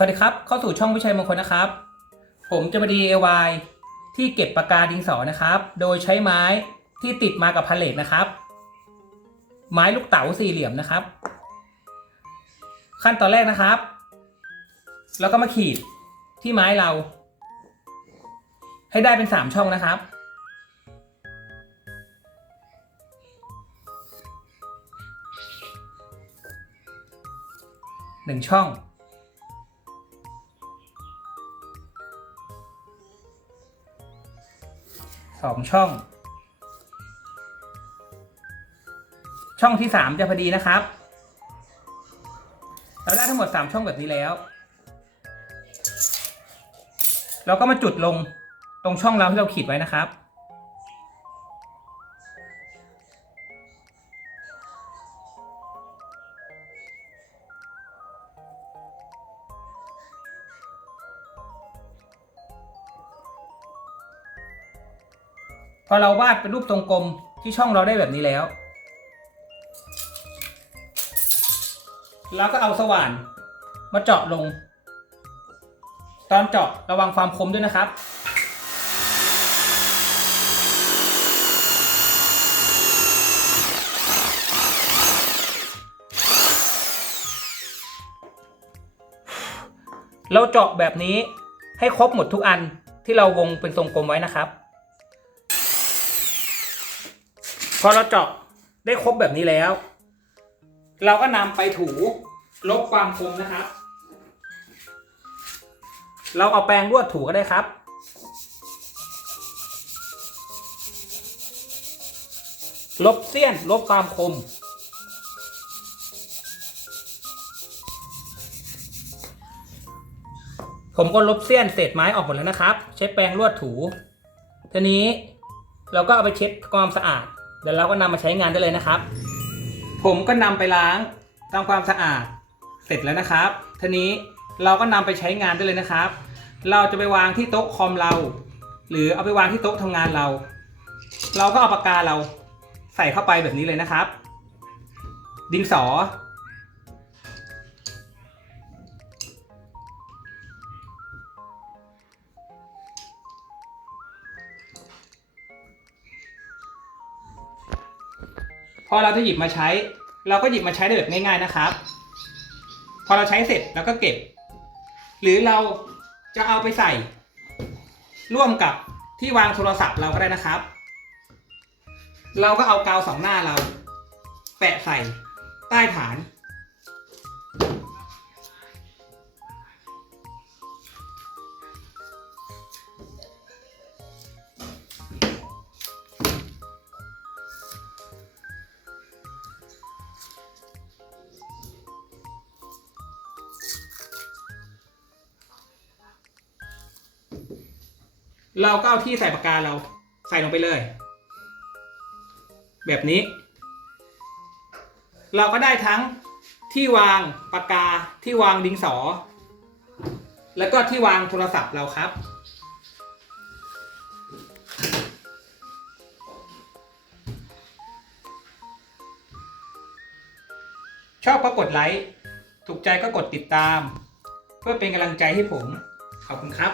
สวัสดีครับ เข้าสู่ช่องวิชัยมงคลนะครับ ผมจะมา DIY ที่เก็บปากกาดินสอนะครับ โดยใช้ไม้ที่ติดมากับพาเลทนะครับ ไม้ลูกเต๋าสี่เหลี่ยมนะครับ ขั้นตอนแรกนะครับ แล้วก็มาขีดที่ไม้เรา ให้ได้เป็นสามช่องนะครับหนึ่งช่อง สองช่อง ช่องที่สามจะพอดีนะครับเราได้ทั้งหมดสามช่องแบบนี้แล้ว เราก็มาจุดลงตรงช่องเราที่เราขีดไว้นะครับ พอเราวาดเป็นรูปทรงกลมที่ช่องเราได้แบบนี้แล้วเราก็เอาสว่านมาเจาะลง ตอนเจาะระวังความคมด้วยนะครับ เราเจาะแบบนี้ให้ครบหมดทุกอันที่เราวงเป็นทรงกลมไว้นะครับ พอเราเจาะได้ครบแบบนี้แล้ว เราก็นำไปถูลบความคมนะครับ เราเอาแปรงรวดถูก็ได้ครับ ลบเสี้ยนลบความคม ผมก็ลบเสี้ยนเศษไม้ออกหมดแล้วนะครับ ใช้แปรงรวดถูทีนี้เราก็เอาไปเช็ดความสะอาด เดี๋ยวเราก็นำมาใช้งานได้เลยนะครับ ผมก็นำไปล้างทำความสะอาดเสร็จแล้วนะครับ ทีนี้เราก็นำไปใช้งานได้เลยนะครับ เราจะไปวางที่โต๊ะคอมเรา หรือเอาไปวางที่โต๊ะทำงานเรา เราก็เอาปากกาเราใส่เข้าไปแบบนี้เลยนะครับ ดินสอ พอเราจะหยิบมาใช้ เราก็หยิบมาใช้ได้แบบง่ายๆนะครับ พอเราใช้เสร็จเราก็เก็บ หรือเราจะเอาไปใส่ ร่วมกับที่วางโทรศัพท์เราก็ได้นะครับ เราก็เอากาวสองหน้าเรา แปะใส่ใต้ฐาน เราก็เอาที่ใส่ปากกาเราใส่ลงไปเลย แบบนี้ เราก็ได้ทั้งที่วางปากกาที่วางดินสอ แล้วก็ที่วางโทรศัพท์เราครับ ชอบก็กดไลค์ ถูกใจก็กดติดตาม เพื่อเป็นกำลังใจให้ผม ขอบคุณครับ